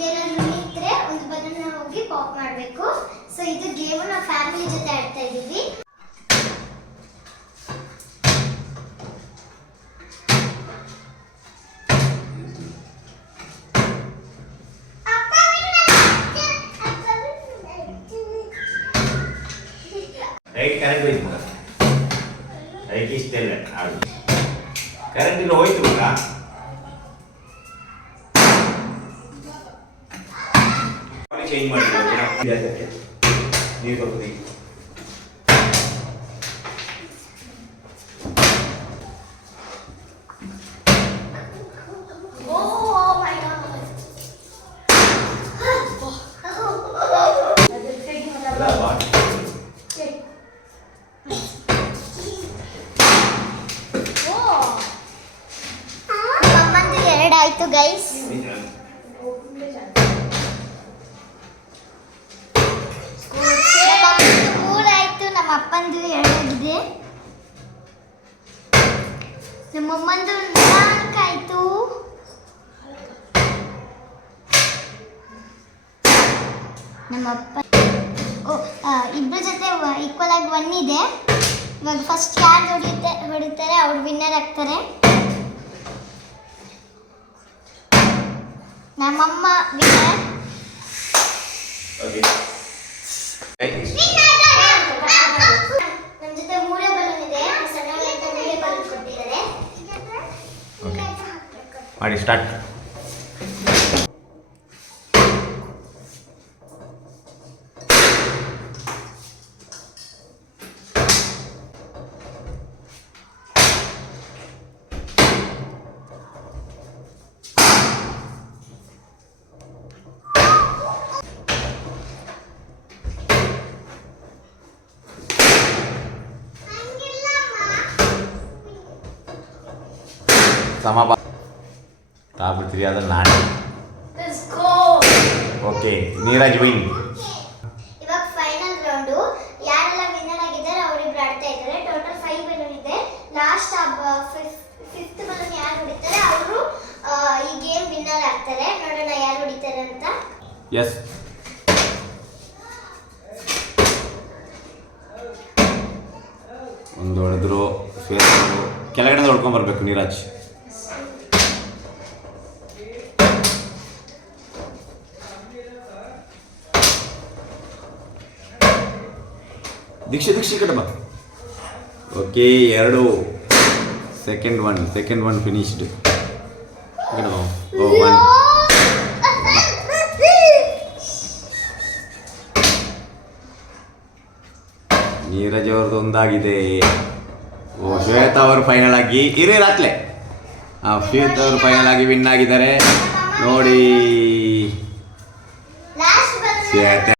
ಇದೇನಾದ್ರೂ ನಿಂತ್ರೆ ಒಂದು ಬಲೂನ್ ಹೋಗಿ ಪಾಪ್ ಮಾಡಬೇಕು. ಸೊ ಇದು ಗೇಮ್ ನಾವು ಫ್ಯಾಮಿಲಿ ಜೊತೆ ಆಡ್ತಾ ಇದ್ದೀವಿ. ರೈಟ್ ಕರೆಂಟ್ ಹೋಯ್ತು ಮಗ, ರೈಟ್ ಇಷ್ಟೆಲ್ಲ ಆಡು. ಕರೆಂಟ್ ಇಲ್ಲ ಹೋಯ್ತು ಮಗ. ಚೇಂಜ್ ಮಾಡಿ ನೀರು ಬರ್ತದೆ. ಆಯ್ತು ಗೈಸ್. ಆಯ್ತು, ನಮ್ಮ ಅಪ್ಪಂದು ಎರಡಾಗಿದೆ, ನಮ್ಮಮ್ಮಂದು 4 ಆಯ್ತು. ನಮ್ಮಪ್ಪ ಇಬ್ಬರ ಜೊತೆ ಈಕ್ವಲ್ ಆಗಿ 1 ಇದೆ. ಇವಾಗ ಫಸ್ಟ್ ಯಾರು ಹೊಡಿತಾರೆ ಅವ್ರು ವಿನ್ನರ್ ಆಗ್ತಾರೆ. ನಮ್ಮಮ್ಮ ವಿನ್ನರ್. ನಮ್ಮ ಜೊತೆ 3 ಬಲೂನ್ ಇದೆ. ಸಣ್ಣಗೆ 3 ಬಲೂನ್ ಕೊಟ್ಟಿದ್ದಾರೆ. ಮಾಡಿ ಸ್ಟಾರ್ಟ್. ಸಮ ತಾಬಿಡ್ತೀವಿ ಅದನ್ನ ನಾಡಿ. Okay, Neeraj win. ಇವಾಗ ಫೈನಲ್ ರೌಂಡು. ಯಾರೆಲ್ಲ ವಿನ್ನರ್ ಆಗಿದ್ದಾರೆ ಅವರಿಬ್ರು ಆಡ್ತಾ ಇದ್ದಾರೆ. ಟೋಟಲ್ 5 ಬಲೂನ್ ಇದೆ. ಲಾಸ್ಟ್ 5th ಬಲೂನ್ ಯಾರು ಹೊಡಿತಾರೆ ಅವರು ಈ ಗೇಮ್ ವಿನ್ನರ್ ಆಗ್ತಾರೆ. ನೋಡೋಣ ಯಾರು ಹೊಡಿತಾರೆ ಅಂತ. ಎಸ್, ಒಂದು ಹೊಡೆದ್ರು ಕೆಳಗಡೆ ಹೊಡ್ಕೊಂಡ್ಬರ್ಬೇಕು ನೀರಜ್. ದೀಕ್ಷೆ ಕಡೆ ಬಾ. ಓಕೆ, 2. Second one finished. ಓ 1. ನೀರಜ್ ಅವ್ರದ್ದು ಒಂದಾಗಿದೆ. ಓ, ಶ್ವೇತಾ ಅವರು ಫೈನಲ್ ಆಗಿ ರಾತ್ಲೆ ಶ್ವೇತಾ ಅವರು ಫೈನಲ್ ಆಗಿ ವಿನ್ ಆಗಿದ್ದಾರೆ ನೋಡಿ. ಶ್ವೇತಾ